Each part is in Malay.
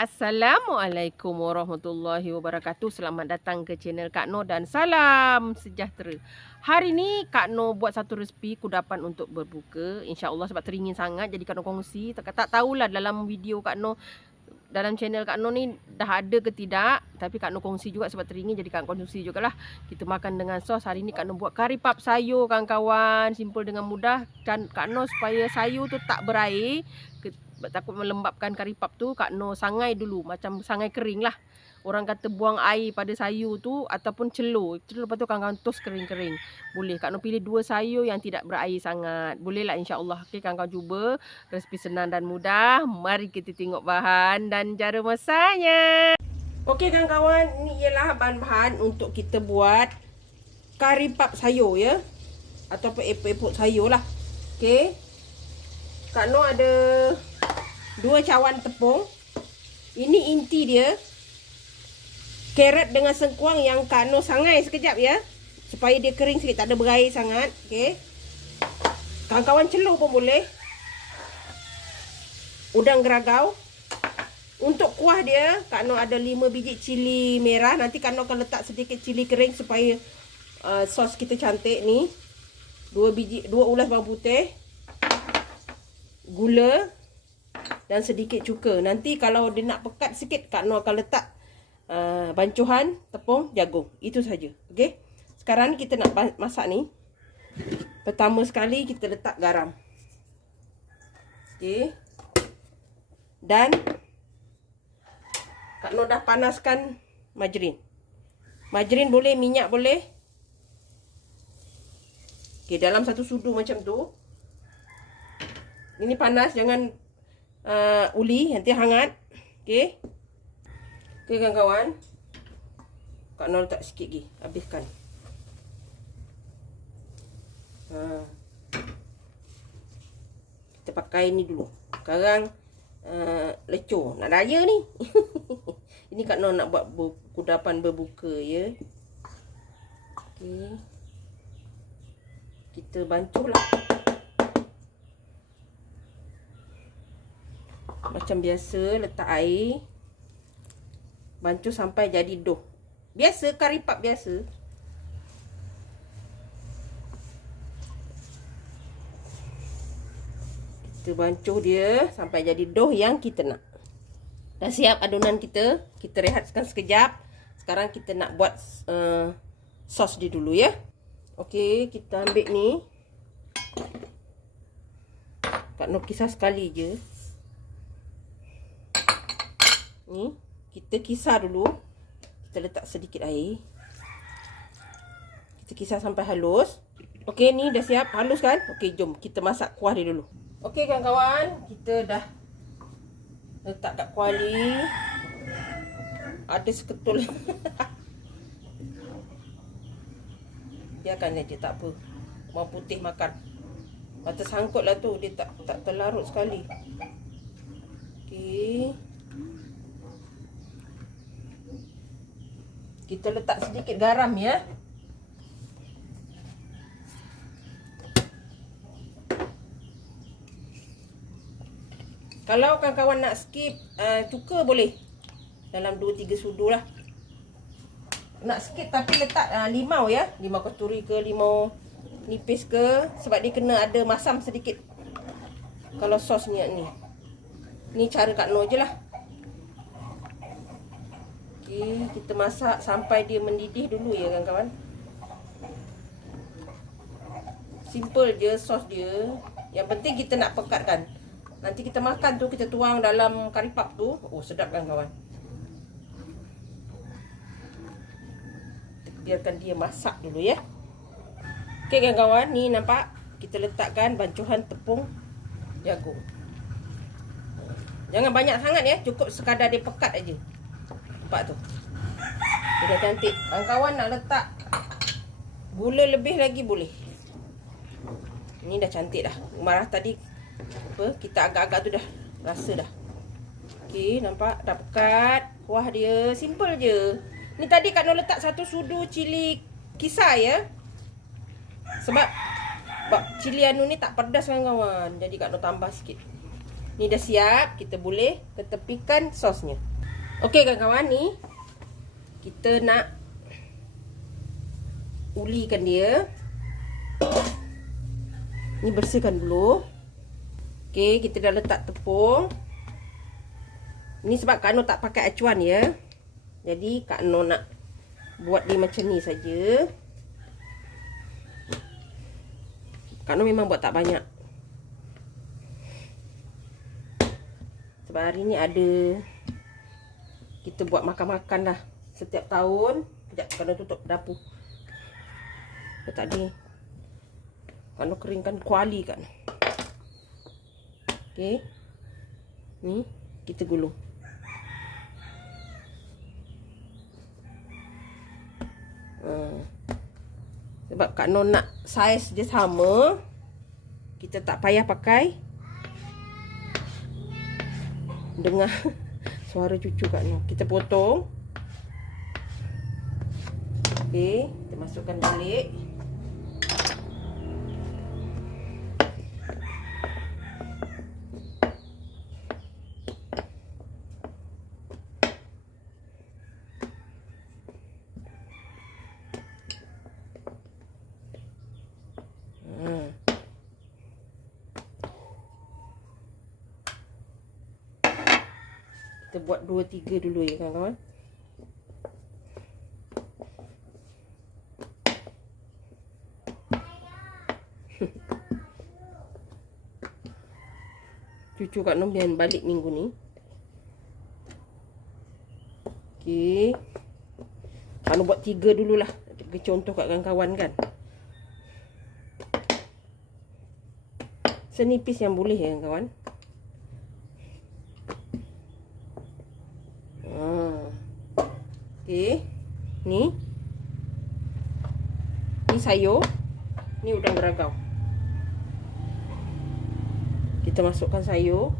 Assalamualaikum warahmatullahi wabarakatuh. Selamat datang ke channel Kak Noh dan salam sejahtera. Hari ni Kak Noh buat satu resipi kudapan untuk berbuka. InsyaAllah sebab teringin sangat jadi Kak Noh kongsi. Tak, tak tahulah dalam video Kak Noh dalam channel Kak Noh ni dah ada ke tidak. Tapi Kak Noh kongsi juga sebab teringin jadi Kak Noh kongsi jugalah. Kita makan dengan sos. Hari ni Kak Noh buat kari pap sayur kawan-kawan. Simple dengan mudah. Kan Kak Noh supaya sayur tu tak berair takut melembabkan kari pap tu Kak Noh sangai dulu. Macam sangai kering lah. Orang kata buang air pada sayur tu ataupun celur. Celur lepas tu kawan-kawan tos kering-kering. Boleh. Kak Noh pilih dua sayur yang tidak berair sangat. Boleh lah insyaAllah. Okay, kawan-kawan cuba. Resipi senang dan mudah. Mari kita tengok bahan dan cara masaknya Okey kawan-kawan. Ni ialah bahan-bahan untuk kita buat kari pap sayur ya. Ataupun epok-epok sayur lah. Okey Kak Noh ada dua cawan tepung. Ini inti dia. Carrot dengan sengkuang yang Kak Noh sangai sekejap ya. Supaya dia kering sikit, tak ada berair sangat. Okay. Kawan-kawan celur pun boleh. Udang geragau. Untuk kuah dia, Kak Noh ada lima biji cili merah. Nanti Kak Noh akan letak sedikit cili kering supaya uh, sos kita cantik ni. Dua biji, dua ulas bawang putih. Gula dan sedikit cuka. Nanti kalau dia nak pekat sikit, Kak Noh akan letak uh, bancuhan tepung jagung. Itu saja. Okey. Sekarang kita nak masak ni. Pertama sekali kita letak garam. Okey. Dan Kak Noh dah panaskan margarin. Margarin boleh, minyak boleh. Okey, dalam satu sudu macam tu. Ini panas, jangan uh, uli nanti hangat. Okey. Okey kawan-kawan. Kak Nur letak sikit lagi. Habiskan. Ha. Kita pakai ni dulu. Sekarang uh, lecur. Nak raya ni. Ini Kak Nur nak buat kudapan berbuka ya. Okey. Kita bancuhlah. Macam biasa letak air Bancuh sampai jadi doh. Biasa kari pap biasa. Kita bancuh dia sampai jadi doh yang kita nak. Dah siap adunan kita? Kita rehatkan sekejap. Sekarang kita nak buat uh, sos dia dulu ya. Okey, kita ambil ni. Kak Nur kisah sekali je Ni kita kisar dulu. Kita letak sedikit air. Kita kisar sampai halus. Okey, ni dah siap halus kan? Okey, jom kita masak kuah dia dulu. Okey kawan-kawan, kita dah letak kat kuali. Ada seketul. Biarkan dia tak apa. Mau putih makan. Mata sangkut lah tu. Dia tak tak terlarut sekali. Okey. Kita letak sedikit garam ya. Kalau kawan-kawan nak skip uh, cuka boleh. Dalam 2 3 sudu lah. Nak skip tapi letak uh, limau ya. Limau kasturi ke limau nipis ke sebab dia kena ada masam sedikit. Kalau sosnya ni. Ni cara Kak Noh je lah. Okey, kita masak sampai dia mendidih dulu ya kawan-kawan. Simple je sos dia. Yang penting kita nak pekatkan. Nanti kita makan tu kita tuang dalam kari pap tu. Oh, sedap kan kawan. Biarkan dia masak dulu ya. Okey kawan-kawan, ni nampak kita letakkan bancuhan tepung jagung. Jangan banyak sangat ya, cukup sekadar dia pekat aja. Nampak tu. Dia cantik. Kawan-kawan nak letak gula lebih lagi boleh. Ini dah cantik dah. Marah tadi apa kita agak-agak tu dah rasa dah. Okey, nampak dah pekat. Kuah dia simple je. Ni tadi Kak Nur letak satu sudu cili kisar ya. Sebab sebab cili anu ni tak pedas kawan-kawan. Jadi Kak Nur tambah sikit. Ni dah siap. Kita boleh ketepikan sosnya. Okey kawan-kawan ni kita nak ulikan dia. Ni bersihkan dulu. Okey, kita dah letak tepung. Ni sebab Kak Noh tak pakai acuan ya. Jadi Kak Noh nak buat dia macam ni saja. Kak Noh memang buat tak banyak. Sebab hari ni ada kita buat makan-makan dah setiap tahun. Sekejap Kak tutup dapur. Tak ada. Kak keringkan kuali kan. Okey. Ni kita gulung. Hmm. Sebab Kak Non nak saiz dia sama. Kita tak payah pakai. Dengar suara cucu Kak Non. Kita potong. Okey. Kita masukkan balik. Buat 2 3 dulu ya kawan-kawan. Cucu Kak Nom biar balik minggu ni. Okey. Kalau buat 3 dululah. Contoh kat kawan-kawan kan. Senipis yang boleh ya kawan. Okey. Ni. Ni sayur. Ni udang geragau. Kita masukkan sayur.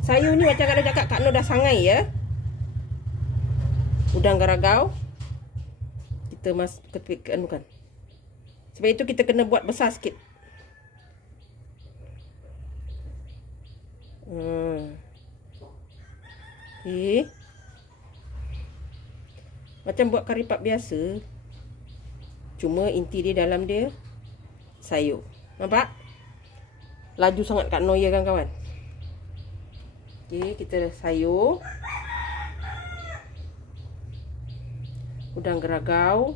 Sayur ni macam kalau cakap Kak Nur dah sangai ya. Udang geragau. Kita mas kepik anu kan. Sebab itu kita kena buat besar sikit. Hmm. Okey. Macam buat pap biasa. Cuma inti dia dalam dia sayur. Nampak? Laju sangat kat Noya kan kawan? Okey, kita sayur. Udang geragau.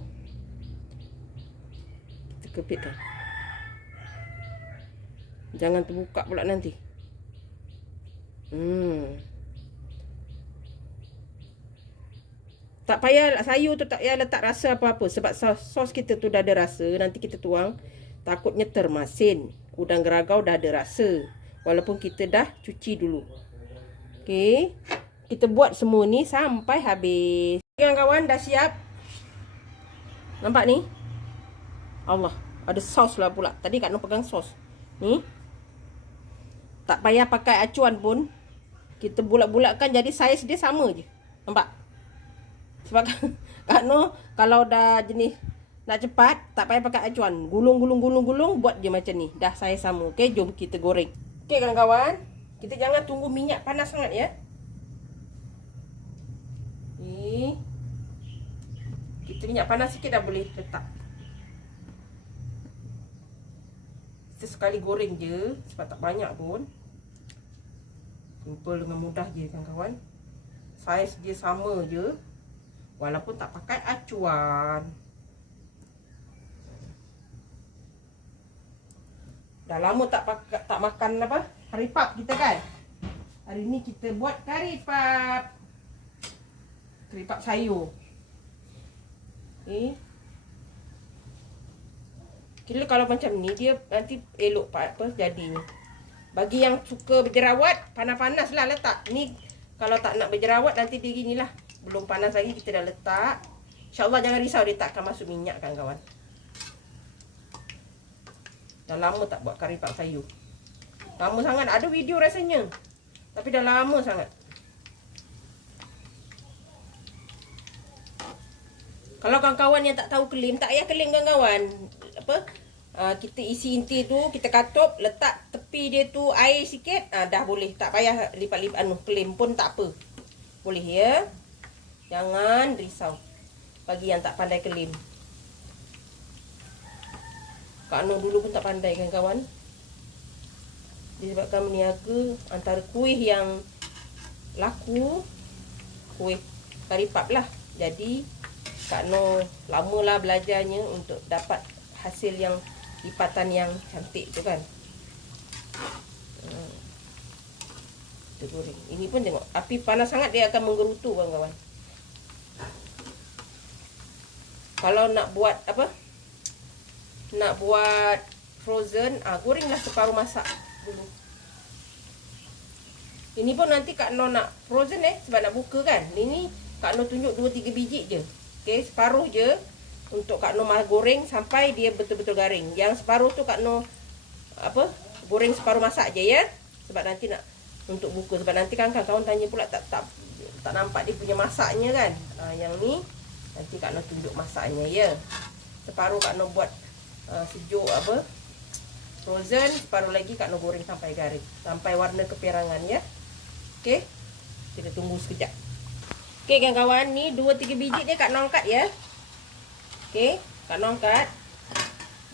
Kita kepitkan. Jangan terbuka pula nanti. Hmm. Tak payah sayur tu tak payah letak rasa apa-apa sebab sos, sos kita tu dah ada rasa. Nanti kita tuang takutnya termasin. Udang geragau dah ada rasa. Walaupun kita dah cuci dulu. Okey. Kita buat semua ni sampai habis. Kawan-kawan dah siap. Nampak ni? Allah, ada sos lah pula. Tadi Kak Nur pegang sos. Ni. Tak payah pakai acuan pun. Kita bulat-bulatkan jadi saiz dia sama je. Nampak? Sebab Kak Noh kalau dah jenis nak cepat, tak payah pakai acuan. Gulung-gulung-gulung-gulung buat je macam ni. Dah saya sama. Okey, jom kita goreng. Okey kawan-kawan, kita jangan tunggu minyak panas sangat ya. Ni. Kita minyak panas sikit dah boleh letak. Kita sekali goreng je sebab tak banyak pun. Simple dengan mudah je kawan-kawan. Saiz dia sama je. Walaupun tak pakai acuan. Dah lama tak pakai, tak makan apa? Kari pap kita kan? Hari ni kita buat kari pap Kari pap sayur. Okay Kira kalau macam ni Dia nanti elok apa jadi Bagi yang suka berjerawat Panas-panas lah letak. Ni kalau tak nak berjerawat Nanti dia gini lah belum panas lagi kita dah letak. InsyaAllah jangan risau dia tak akan masuk minyak kan kawan Dah lama tak buat kari pak sayur. Lama sangat ada video rasanya. Tapi dah lama sangat. Kalau kawan-kawan yang tak tahu kelim Tak payah kelim kawan-kawan. Apa uh, Kita isi inti tu Kita katup Letak tepi dia tu Air sikit uh, Dah boleh Tak payah lipat-lipat anu Kelim pun tak apa Boleh ya Jangan risau. Bagi yang tak pandai kelin. Kak Noh dulu pun tak pandai kan kawan. Disebabkan meniaga antara kuih yang laku kuih karipap lah. Jadi Kak Noh lamalah belajarnya untuk dapat hasil yang lipatan yang cantik tu kan. Hmm. Kita goreng. Ini pun tengok api panas sangat dia akan menggerutu kawan-kawan. Kalau nak buat apa? nak buat frozen, ah gorenglah separuh masak dulu. Ini pun nanti Kak No nak frozen eh sebab nak buka kan. Ini Kak No tunjuk 2 3 biji je. Okey, separuh je untuk Kak No goreng sampai dia betul-betul garing. Yang separuh tu Kak No apa? Goreng separuh masak je ya. Sebab nanti nak untuk buka sebab nanti kan kawan tanya pula tak tak tak nampak dia punya masaknya kan. Ha, yang ni nanti Kak No tunjuk masaknya ya. Separuh Kak No buat uh, sejuk apa frozen separuh lagi Kak Noh goreng sampai garing sampai warna keperangan ya okey kita tunggu sekejap okey kawan-kawan ni 2 3 biji dia Kak Noh angkat ya okey Kak Noh angkat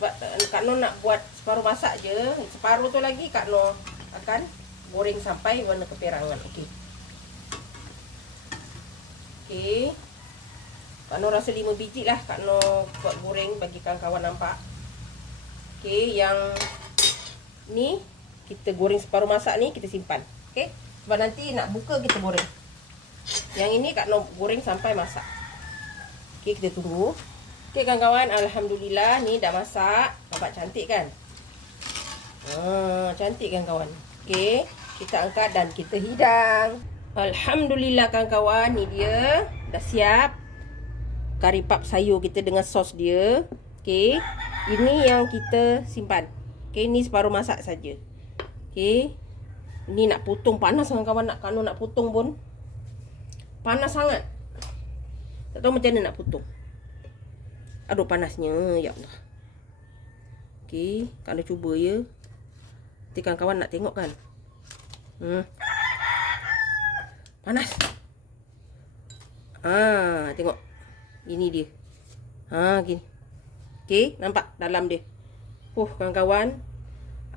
uh, Kak Noh nak buat separuh masak je separuh tu lagi Kak Noh akan goreng sampai warna keperangan okey okey Kak Noh rasa 5 biji lah Kak Noh buat goreng bagi kawan-kawan nampak Okey, yang ni kita goreng separuh masak ni kita simpan. Okey. Sebab nanti nak buka kita goreng. Yang ini Kak Noh goreng sampai masak. Okey, kita tunggu. Okey kawan-kawan, alhamdulillah ni dah masak. Nampak cantik kan? Ah, cantik kan kawan. Okey, kita angkat dan kita hidang. Alhamdulillah kawan-kawan, ni dia dah siap. Kari pap sayur kita dengan sos dia. Okey. Ini yang kita simpan. Okey, ini separuh masak saja. Okey. Ini nak potong panas kawan-kawan nak kalau nak potong pun panas sangat. Tak tahu macam mana nak potong. Aduh panasnya, ya Allah. Okey, kalau cuba ya. Nanti kawan-kawan nak tengok kan. Hmm. Panas. Ah, tengok. Ini dia. Ha, gini. Okey, nampak dalam dia. Oh, kawan-kawan.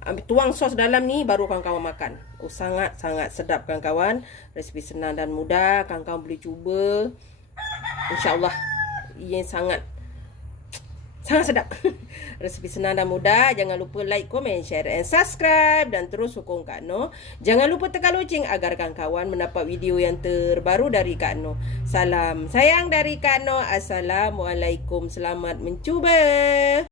Ambil tuang sos dalam ni baru kawan-kawan makan. Oh, sangat-sangat sedap kawan-kawan. Resipi senang dan mudah. Kawan-kawan boleh cuba. InsyaAllah. Ia sangat Sangat sedap. Resipi senang dan mudah. Jangan lupa like, komen, share and subscribe. Dan terus sokong Kak Noh. Jangan lupa tekan loceng agar kawan-kawan mendapat video yang terbaru dari Kak Noh. Salam sayang dari Kak Noh. Assalamualaikum. Selamat mencuba.